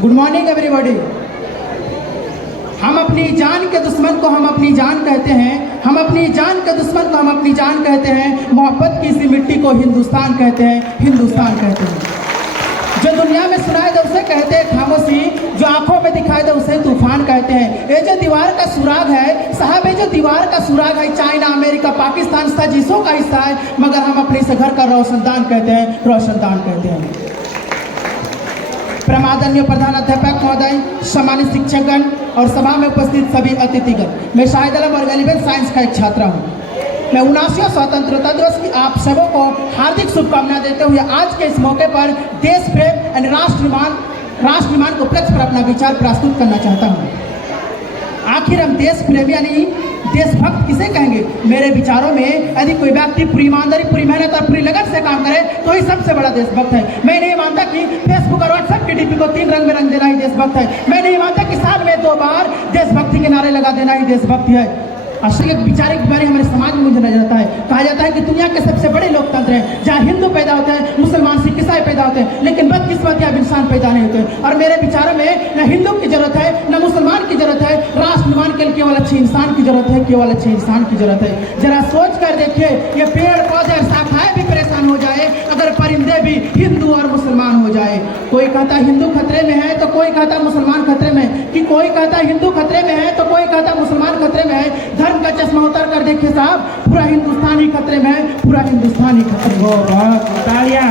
Good morning everybody. हम अपनी जान के दुश्मन को हम अपनी जान कहते हैं, हम अपनी जान के दुश्मन को हम अपनी जान कहते हैं। मोहब्बत की इसी मिट्टी को हिंदुस्तान कहते हैं, हिंदुस्तान कहते हैं। जो दुनिया में सुनाए दे उसे कहते हैं खामोशी, जो आंखों में दिखाई दे उसे तूफान कहते हैं। ये जो दीवार का सुराग है साहब, ये जो दीवार का सुराग है चाइना, अमेरिका, पाकिस्तान साजिशों का हिस्सा है, मगर हम अपने से घर का रोशनदान कहते हैं, रोशनदान कहते हैं। प्रमादनीय प्रधान अध्यापक महोदय, सम्मानित शिक्षकगण और सभा में उपस्थित सभी अतिथिगण, मैं शाहिद आलम और एलिमेंट साइंस का एक छात्र हूँ। मैं 79वां स्वतंत्रता दिवस की आप सबों को हार्दिक शुभकामनाएं देते हुए आज के इस मौके पर देश प्रेम एंड राष्ट्र निर्माण के उपलक्ष्य पर अपना विचार प्रस्तुत करना चाहता हूँ। आखिर हम देश प्रेमी यानी देशभक्त किसे कहेंगे? मेरे विचारों में यदि कोई व्यक्ति पूरी ईमानदारी, पूरी मेहनत और पूरी लगन से काम करे तो ही सबसे बड़ा देशभक्त है। मैं नहीं मानता कि फेसबुक और व्हाट्सएप की डीपी को 3 रंग में रंग देना ही देशभक्त है। मैं नहीं मानता कि साल में 2 बार देशभक्ति के नारे लगा देना ही देशभक्ति है। असली एक वैचारिक बीमारी हमारे समाज में मुझे नजर आता है। कहा जाता है कि दुनिया के सबसे बड़े लोकतंत्र है जहाँ हिंदू पैदा होते हैं, मुसलमान, सिख, ईसाई पैदा होते हैं, लेकिन बदकिस्मती अब इंसान पैदा नहीं होते। और मेरे विचारों में न हिंदू की जरूरत है न मुसलमान की जरूरत है, राष्ट्र निर्माण के लिए केवल अच्छे इंसान की जरूरत है, केवल अच्छे इंसान की जरूरत है। जरा सोच कर देखिए, ये पेड़ पौधे शाखाएं भी परेशान हो जाए अगर परिंदे भी हिंदू और मुसलमान हो जाए। कोई कहता हिंदू खतरे में है तो कोई कहता मुसलमान खतरे में, कि कोई कहता हिंदू खतरे में है तो कोई कहता मुसलमान खतरे में है। धर्म का चश्मा उतार कर देखिए साहब, पूरा हिंदुस्तान ही खतरे में है, पूरा हिंदुस्तान ही खतरे में है।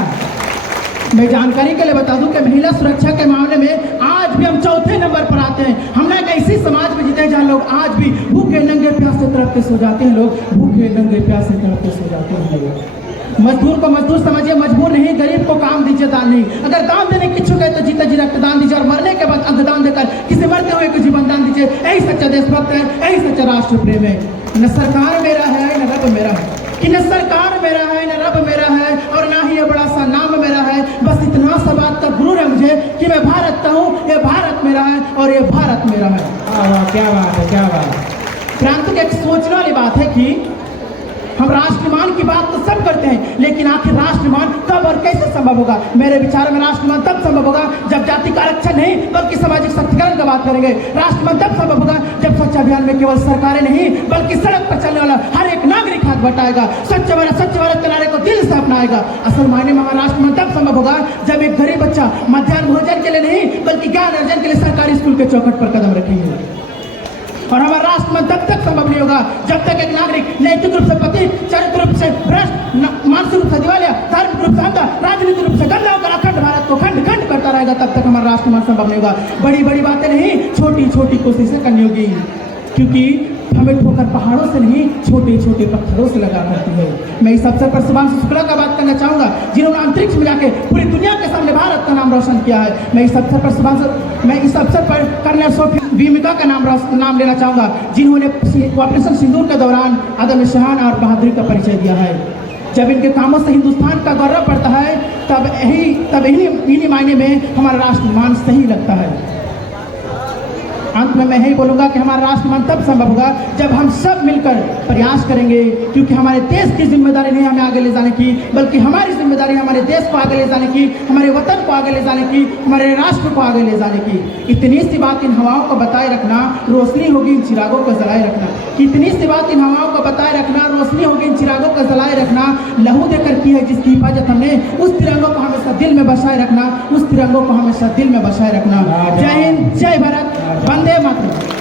मैं जानकारी के लिए बता दूं कि महिला सुरक्षा के मामले में आज भी हम 4थे नंबर पर आते हैं। हमने एक ऐसी समाज में जीते जहाँ लोग आज भी भूखे नंगे प्यासे तड़पते सो जाते हैं, लोग भूखे नंगे प्यासे तड़पते सो जाते हैं लोग। मजदूर को मजदूर समझिए, मजबूर नहीं, गरीब को काम दीजिए, दान नहीं। अगर दान देने की इच्छुक है तो जीते जी रक्तदान दीजिए और मरने के बाद अंगदान देकर किसी मरते हुए को जीवन दान दीजिए। यही सच्चा देशभक्त है, यही सच्चा राष्ट्र प्रेम है। न सरकार मेरा है न रब मेरा है, कि न सरकार मेरा है न रब मेरा है और ना ही ये बड़ा सा नाम मेरा है। बस इतना सा बात का गुरूर है मुझे कि मैं भारत का हूँ, ये भारत मेरा है और ये भारत मेरा है। क्या बात है, क्या बात है। परंतु एक सोचने वाली बात है कि हम राष्ट्र निर्माण की बात तो सब करते हैं, लेकिन आखिर राष्ट्र निर्माण कब और कैसे संभव होगा? मेरे विचार में राष्ट्र निर्माण तब संभव होगा जब जाति का आरक्षण नहीं बल्कि सामाजिक सशक्तिकरण की बात करेंगे। राष्ट्र निर्माण तब संभव होगा जब स्वच्छ अभियान में केवल सरकारें नहीं बल्कि सड़क पर चलने वाला हर एक नागरिक हाथ बटाएगा, स्वच्छ भारत के नारे को दिल से अपनाएगा। असल मायने में हमारा राष्ट्र निर्माण तब संभव होगा जब एक गरीब बच्चा मध्याह्न भोजन के लिए नहीं बल्कि ज्ञान अर्जन के लिए सरकारी स्कूल के चौखट पर कदम रखेंगे। और हमारा राष्ट्र में तब तक संभव नहीं होगा जब तक एक नागरिक नैतिक रूप से पतित, चरित्र रूप से भ्रष्ट, मानसिक रूप से दिवालिया, धार्मिक रूप से अंधा, राजनीतिक रूप से गंदा होकर अखंड भारत को खंड खंड करता रहेगा, तब तक हमारा राष्ट्र निर्माण संभव नहीं होगा। बड़ी बड़ी बातें नहीं, छोटी छोटी कोशिशें करनी होगी, क्योंकि हमें ठोकर पहाड़ों से नहीं छोटे छोटे पत्थरों से लगा करती है। मैं इस अवसर पर सुभाष शुक्ला का बात करना चाहूँगा जिन्होंने अंतरिक्ष में जाके पूरी दुनिया के सामने भारत का नाम रोशन किया है। मैं इस अवसर पर कर्नल सोफी भीमिका का नाम लेना चाहूँगा जिन्होंने ऑपरेशन सिंदूर के दौरान अदम्य शहान और बहादुरी का परिचय दिया है। जब इनके कामों से हिंदुस्तान का गौरव बढ़ता है तब इन्हीं मायने में हमारा राष्ट्र निर्माण सही लगता है। अंत में मैं यही बोलूँगा कि हमारा राष्ट्र निर्माण तब संभव होगा जब हम सब मिलकर प्रयास करेंगे, क्योंकि हमारे देश की जिम्मेदारी नहीं हमें आगे ले जाने की बल्कि हमारी जिम्मेदारी हमारे देश को आगे ले जाने की, हमारे वतन को आगे ले जाने की, हमारे राष्ट्र को आगे ले जाने की। इतनी सी बात इन हवाओं को बताए रखना, रोशनी होगी इन चिरागों को जलाए रखना। इतनी सी बात इन हवाओं को बताए रखना, रोशनी होगी इन चिरागों को जलाए रखना। लहू देकर की है जिसकी हिफाजत हमने, उस तिरंगों को हमेशा दिल में बसाए रखना, उस तिरंगों को हमेशा दिल में बसाए रखना। जय हिंद, जय भारत, वंदे मातरम।